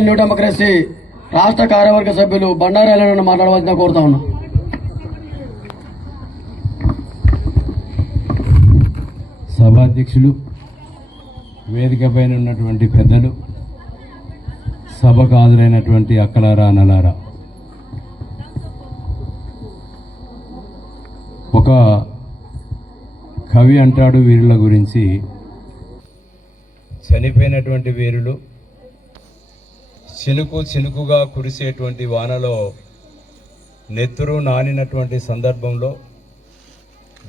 CPIML new democracy రాష్ట్ర కార్యవర్గ సభ్యులు బండారాలను మాట్లాడవలసిన కోరుతా ఉన్నా. సభాధ్యక్షులు, వేదిక పైన ఉన్నటువంటి పెద్దలు, సభకు హాజరైనటువంటి అక్కలారా అన్నలారా, ఒక కవి అంటాడు వీరుల గురించి, చనిపోయినటువంటి వీరులు చినుకు చినుకుగా కురిసేటువంటి వానలో నెత్తురు నానినటువంటి సందర్భంలో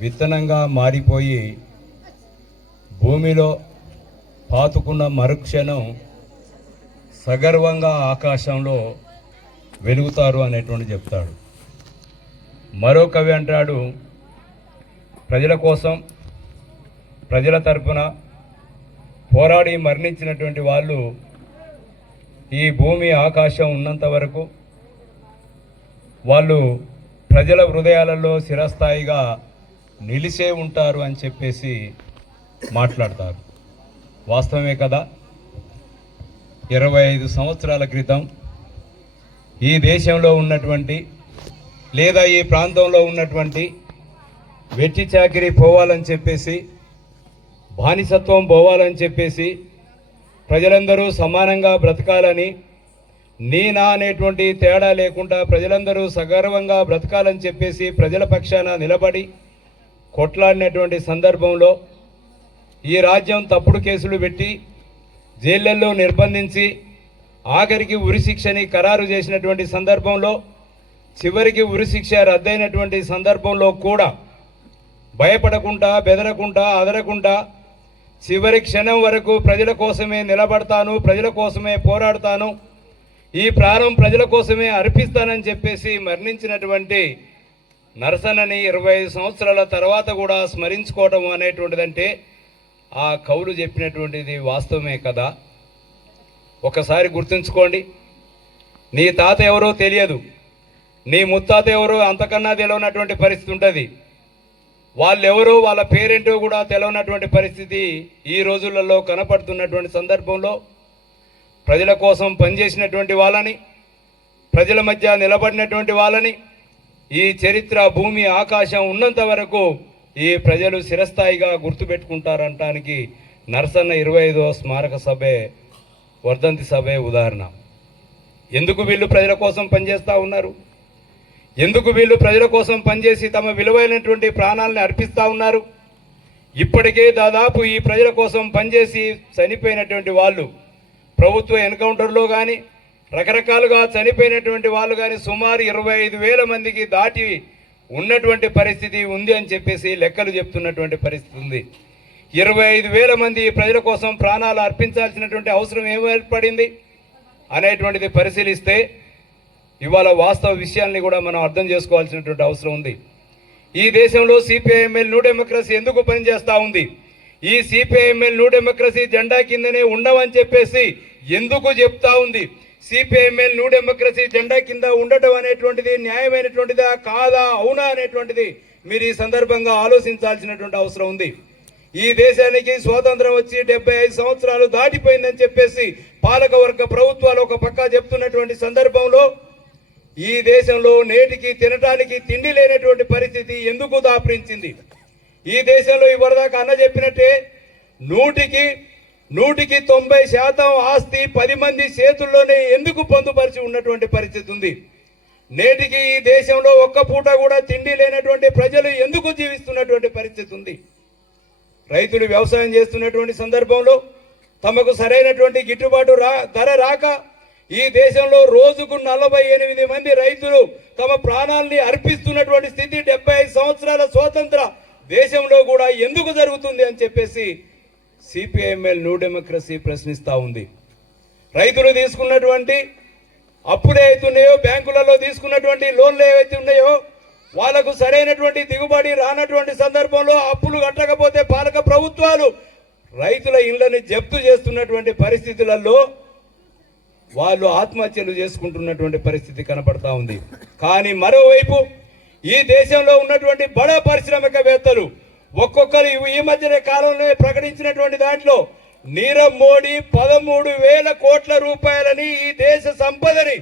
విత్తనంగా మారిపోయి భూమిలో పాతుకున్న మరుక్షణం సగర్వంగా ఆకాశంలో వెలుగుతారు అనేటువంటి చెప్తాడు. మరో కవి అంటాడు, ప్రజల కోసం ప్రజల తరపున పోరాడి మరణించినటువంటి వాళ్ళు ఈ భూమి ఆకాశం ఉన్నంత వరకు వాళ్ళు ప్రజల హృదయాలలో చిరస్థాయిగా నిలిచే ఉంటారు అని చెప్పేసి మాట్లాడతారు. వాస్తవమే కదా. 25 సంవత్సరాల క్రితం ఈ దేశంలో ఉన్నటువంటి లేదా ఈ ప్రాంతంలో ఉన్నటువంటి వెట్టి చాకిరీ పోవాలని చెప్పేసి, బానిసత్వం పోవాలని చెప్పేసి, ప్రజలందరూ సమానంగా బ్రతకాలని, నీ నా అనేటువంటి తేడా లేకుండా ప్రజలందరూ సగర్వంగా బ్రతకాలని చెప్పేసి ప్రజల పక్షాన నిలబడి కొట్లాడినటువంటి సందర్భంలో ఈ రాజ్యం తప్పుడు కేసులు పెట్టి జైళ్లలో నిర్బంధించి ఆఖరికి ఉరిశిక్షని ఖరారు చేసినటువంటి సందర్భంలో, చివరికి ఉరిశిక్ష రద్దయినటువంటి సందర్భంలో కూడా భయపడకుండా, బెదరకుండా, అదరకుండా చివరి క్షణం వరకు ప్రజల కోసమే నిలబడతాను, ప్రజల కోసమే పోరాడతాను, ఈ ప్రాణం ప్రజల కోసమే అర్పిస్తానని చెప్పేసి మరణించినటువంటి నరసన్నని 25 సంవత్సరాల తర్వాత కూడా స్మరించుకోవడం అనేటువంటిదంటే ఆ కవులు చెప్పినటువంటిది వాస్తవమే కదా. ఒకసారి గుర్తుంచుకోండి, నీ తాత ఎవరో తెలియదు, నీ ముత్తాత ఎవరో అంతకన్నా తెలియనటువంటి పరిస్థితి ఉంటుంది. వాళ్ళెవరో వాళ్ళ పేరేంటో కూడా తెలియనటువంటి పరిస్థితి ఈ రోజులలో కనపడుతున్నటువంటి సందర్భంలో ప్రజల కోసం పనిచేసినటువంటి వాళ్ళని, ప్రజల మధ్య నిలబడినటువంటి వాళ్ళని ఈ చరిత్ర భూమి ఆకాశం ఉన్నంత వరకు ఈ ప్రజలు చిరస్థాయిగా గుర్తుపెట్టుకుంటారంటానికి నరసన్న 25వ స్మారక సభే, వర్ధంతి సభే ఉదాహరణ. ఎందుకు వీళ్ళు ప్రజల కోసం పనిచేస్తూ ఉన్నారు? ఎందుకు వీళ్ళు ప్రజల కోసం పనిచేసి తమ విలువైనటువంటి ప్రాణాలను అర్పిస్తూ ఉన్నారు? ఇప్పటికే దాదాపు ఈ ప్రజల కోసం పనిచేసి చనిపోయినటువంటి వాళ్ళు, ప్రభుత్వ ఎన్కౌంటర్లో కానీ రకరకాలుగా చనిపోయినటువంటి వాళ్ళు కానీ సుమారు 25,000 మందికి దాటి ఉన్నటువంటి పరిస్థితి ఉంది అని చెప్పేసి లెక్కలు చెప్తున్నటువంటి పరిస్థితి ఉంది. 25,000 మంది ప్రజల కోసం ప్రాణాలు అర్పించాల్సినటువంటి అవసరం ఏర్పడింది అనేటువంటిది పరిశీలిస్తే ఇవాళ వాస్తవ విషయాల్ని కూడా మనం అర్థం చేసుకోవాల్సినటువంటి అవసరం ఉంది. ఈ దేశంలో సిపిఐఎంఎల్ న్యూ డెమోక్రసీ ఎందుకు పనిచేస్తూ ఉంది? ఈ సిపిఐఎంఎల్ న్యూ డెమోక్రసీ జెండా కిందనే ఉండవని చెప్పేసి ఎందుకు చెప్తా ఉంది? సిపిఐఎంఎల్ న్యూ డెమోక్రసీ జెండా కింద ఉండటం అనేటువంటిది న్యాయమైనటువంటిదా కాదా, అవునా అనేటువంటిది మీరు ఈ సందర్భంగా ఆలోచించాల్సినటువంటి అవసరం ఉంది. ఈ దేశానికి స్వాతంత్రం వచ్చి 75 సంవత్సరాలు దాటిపోయిందని చెప్పేసి పాలకవర్గ ప్రభుత్వాలు ఒక పక్క చెప్తున్నటువంటి సందర్భంలో ఈ దేశంలో నేటికి తినటానికి తిండి లేనటువంటి పరిస్థితి ఎందుకు దాపరించింది? ఈ దేశంలో ఇవరిదాకా అన్న చెప్పినట్టే 100కి 90% ఆస్తి 10 మంది చేతుల్లోనే ఎందుకు పొందుపరిచి ఉన్నటువంటి పరిస్థితి ఉంది? నేటికి ఈ దేశంలో ఒక్క పూట కూడా తిండి లేనటువంటి ప్రజలు ఎందుకు జీవిస్తున్నటువంటి పరిస్థితి ఉంది? రైతులు వ్యవసాయం చేస్తున్నటువంటి సందర్భంలో తమకు సరైనటువంటి గిట్టుబాటు ధర రాక ఈ దేశంలో రోజుకు 48 మంది రైతులు తమ ప్రాణాలని అర్పిస్తున్నటువంటి స్థితి 75 సంవత్సరాల స్వాతంత్ర దేశంలో కూడా ఎందుకు జరుగుతుంది అని చెప్పేసి సిపిఐఎంఎల్ న్యూ డెమోక్రసీ ప్రశ్నిస్తూ ఉంది. రైతులు తీసుకున్నటువంటి అప్పులు ఏవైతున్నాయో, బ్యాంకులలో తీసుకున్నటువంటి లోన్లు ఏవైతే ఉన్నాయో వాళ్లకు సరైనటువంటి దిగుబడి రానటువంటి సందర్భంలో అప్పులు కట్టకపోతే పాలక ప్రభుత్వాలు రైతుల ఇళ్లని జప్తు చేస్తున్నటువంటి పరిస్థితులలో వాళ్ళు ఆత్మహత్యలు చేసుకుంటున్నటువంటి పరిస్థితి కనపడతా ఉంది. కానీ మరోవైపు ఈ దేశంలో ఉన్నటువంటి బడా పారిశ్రామికవేత్తలు ఒక్కొక్కరు ఈ మధ్యనే కాలంలో ప్రకటించినటువంటి దాంట్లో నీరవ్ మోడీ 13,000 కోట్ల రూపాయలని ఈ దేశ సంపదని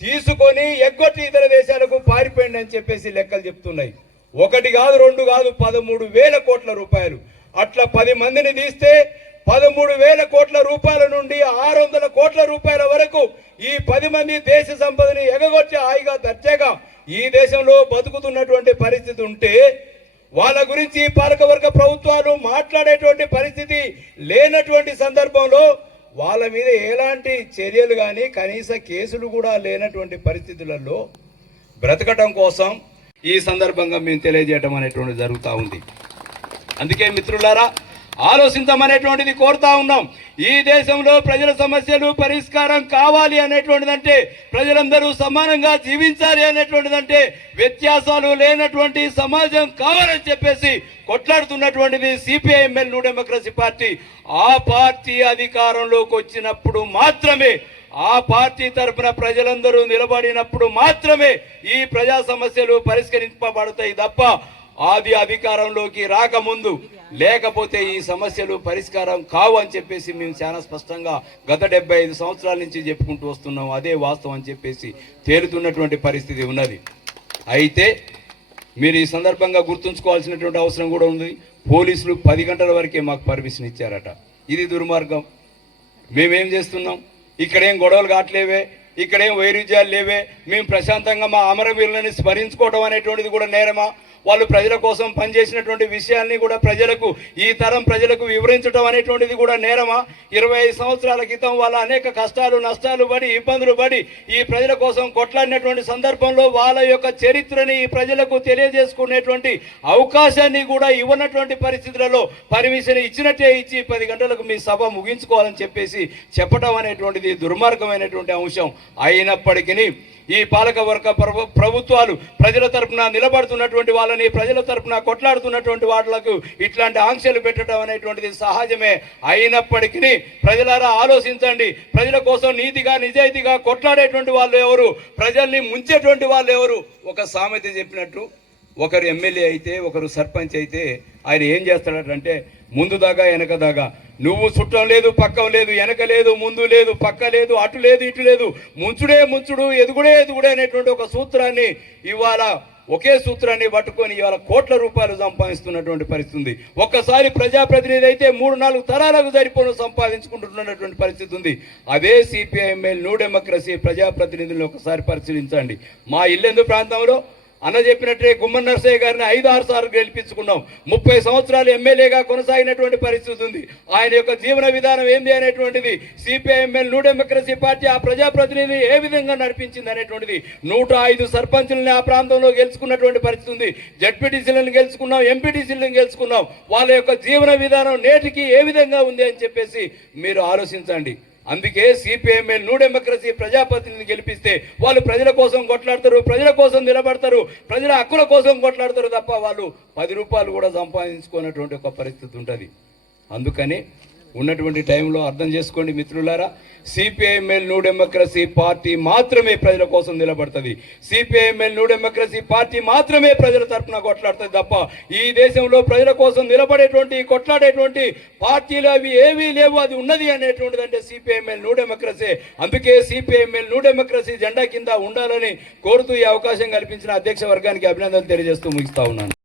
తీసుకొని ఎగ్గొట్టి ఇతర దేశాలకు పారిపోయింది అని చెప్పేసి లెక్కలు చెప్తున్నాయి. 1 కాదు 2 కాదు 13,000 కోట్ల రూపాయలు. అట్లా 10 మందిని తీస్తే 13,000 కోట్ల రూపాయల నుండి 600 కోట్ల రూపాయల వరకు ఈ 10 మంది దేశ సంపదని ఎగగొచ్చి హాయిగా దర్జాగా ఈ దేశంలో బతుకుతున్నటువంటి పరిస్థితి ఉంటే వాళ్ళ గురించి పాలకవర్గ ప్రభుత్వాలు మాట్లాడేటువంటి పరిస్థితి లేనటువంటి సందర్భంలో వాళ్ళ మీద ఎలాంటి చర్యలు కానీ కనీస కేసులు కూడా లేనటువంటి పరిస్థితులలో బ్రతకటం కోసం ఈ సందర్భంగా మేము తెలియజేయడం అనేటువంటిది జరుగుతూ ఉంది. అందుకే మిత్రులారా ఆలోచించమనేటువంటిది కోరుతా ఉన్నాం. ఈ దేశంలో ప్రజల సమస్యలు పరిష్కారం కావాలి అనేటువంటిదంటే, ప్రజలందరూ సమానంగా జీవించాలి అనేటువంటిదంటే, వ్యత్యాసాలు లేనటువంటి సమాజం కావాలని చెప్పేసి కొట్లాడుతున్నటువంటిది సిపిఐఎంఎల్ న్యూ డెమోక్రసీ పార్టీ. ఆ పార్టీ అధికారంలోకి వచ్చినప్పుడు మాత్రమే, ఆ పార్టీ తరఫున ప్రజలందరూ నిలబడినప్పుడు మాత్రమే ఈ ప్రజా సమస్యలు పరిష్కరింపబడతాయి తప్ప అది అధికారంలోకి రాకముందు లేకపోతే ఈ సమస్యలు పరిష్కారం కావు అని చెప్పేసి మేము చాలా స్పష్టంగా గత 75 సంవత్సరాల నుంచి చెప్పుకుంటూ వస్తున్నాం. అదే వాస్తవం అని చెప్పేసి తేలుతున్నటువంటి పరిస్థితి ఉన్నది. అయితే మీరు ఈ సందర్భంగా గుర్తుంచుకోవాల్సినటువంటి అవసరం కూడా ఉంది. పోలీసులు 10 గంటల వరకే మాకు పర్మిషన్ ఇచ్చారట. ఇది దుర్మార్గం. మేమేం చేస్తున్నాం? ఇక్కడేం గొడవలు కావట్లేవే, ఇక్కడేం వైరుధ్యాలు లేవే, మేము ప్రశాంతంగా మా అమరవీరులని స్మరించుకోవడం అనేటువంటిది కూడా నేరమా? వాళ్ళు ప్రజల కోసం పనిచేసినటువంటి విషయాల్ని కూడా ప్రజలకు, ఈ తరం ప్రజలకు వివరించడం అనేటువంటిది కూడా నేరమా? 25 సంవత్సరాల క్రితం వాళ్ళ అనేక కష్టాలు నష్టాలు పడి ఇబ్బందులు పడి ఈ ప్రజల కోసం కొట్లాడినటువంటి సందర్భంలో వాళ్ళ యొక్క చరిత్రని ఈ ప్రజలకు తెలియజేసుకునేటువంటి అవకాశాన్ని కూడా ఇవ్వనటువంటి పరిస్థితులలో పర్మిషన్ ఇచ్చినట్టే ఇచ్చి 10 గంటలకు మీ సభ ముగించుకోవాలని చెప్పేసి చెప్పడం అనేటువంటిది దుర్మార్గమైనటువంటి అంశం. అయినప్పటికీ ఈ పాలకవర్గ ప్రభుత్వాలు ప్రజల తరపున నిలబడుతున్నటువంటి వాళ్ళని, ప్రజల తరపున కొట్లాడుతున్నటువంటి వాళ్ళకు ఇట్లాంటి ఆంక్షలు పెట్టడం అనేటువంటిది సహజమే. అయినప్పటికీ ప్రజలారా ఆలోచించండి. ప్రజల కోసం నీతిగా నిజాయితీగా కొట్లాడేటువంటి వాళ్ళు ఎవరు? ప్రజల్ని ముంచేటువంటి వాళ్ళు ఎవరు? ఒక సామెత చెప్పినట్టు, ఒకరు ఎమ్మెల్యే అయితే ఒకరు సర్పంచ్ అయితే ఆయన ఏం చేస్తాడంటే ముందు దాకా వెనక దాకా, నువ్వు చుట్టం లేదు పక్కం లేదు, వెనక లేదు ముందు లేదు పక్క లేదు అటు లేదు ఇటు లేదు, ముంచుడే ముంచుడు ఎదుగుడే ఎదుగుడే అనేటువంటి ఒక సూత్రాన్ని ఇవాళ ఒకే సూత్రాన్ని పట్టుకొని ఇవాళ కోట్ల రూపాయలు సంపాదిస్తున్నటువంటి పరిస్థితి ఉంది. ఒక్కసారి ప్రజాప్రతినిధి అయితే 3-4 తరాలకు సరిపోను సంపాదించుకుంటున్నటువంటి పరిస్థితి ఉంది. అదే సిపిఐఎంఎల్ న్యూ డెమోక్రసీ ప్రజాప్రతినిధులను ఒకసారి పరిశీలించండి. మా ఇల్లెందు ప్రాంతంలో అన్న చెప్పినట్టే గుమ్మన్ నర్సయ్య గారిని 5-6 సార్లు గెలిపించుకున్నాం. 30 సంవత్సరాలు ఎమ్మెల్యేగా కొనసాగినటువంటి పరిస్థితి ఉంది. ఆయన యొక్క జీవన విధానం ఏంది అనేటువంటిది సిపిఐఎంఎల్ న్యూ డెమోక్రసీ పార్టీ ఆ ప్రజాప్రతినిధిని ఏ విధంగా నడిపించింది అనేటువంటిది 105 సర్పంచులని ఆ ప్రాంతంలో గెలుచుకున్నటువంటి పరిస్థితి ఉంది. జడ్పీటీసీలను గెలుచుకున్నాం, ఎంపీటీసీలను గెలుచుకున్నాం. వాళ్ళ యొక్క జీవన విధానం నేటికి ఏ విధంగా ఉంది అని చెప్పేసి మీరు ఆలోచించండి. అందుకే సిపిఐఎంఎల్ న్యూ డెమోక్రసీ ప్రజాప్రతినిధిని గెలిపిస్తే వాళ్ళు ప్రజల కోసం కొట్లాడతారు, ప్రజల కోసం నిలబడతారు, ప్రజల హక్కుల కోసం కొట్లాడతారు తప్ప వాళ్ళు 10 రూపాయలు కూడా సంపాదించుకున్నటువంటి ఒక పరిస్థితి ఉంటుంది. అందుకని ఉన్నటువంటి టైంలో అర్థం చేసుకోండి మిత్రులారా, సిపిఐఎంఎల్ న్యూ డెమోక్రసీ పార్టీ మాత్రమే ప్రజల కోసం నిలబడుతుంది. సిపిఐఎంఎల్ న్యూ డెమోక్రసీ పార్టీ మాత్రమే ప్రజల తరఫున కొట్లాడుతుంది తప్ప ఈ దేశంలో ప్రజల కోసం నిలబడేటువంటి కొట్లాడేటువంటి పార్టీలు అవి ఏవీ లేవు. అది ఉన్నది అనేటువంటిది అంటే సిపిఐఎంఎల్ న్యూ డెమోక్రసీ. అందుకే సిపిఐఎంఎల్ న్యూ డెమోక్రసీ జెండా కింద ఉండాలని కోరుతూ ఈ అవకాశం కల్పించిన అధ్యక్ష వర్గానికి అభినందనలు తెలియజేస్తూ ముగిస్తా ఉన్నాను.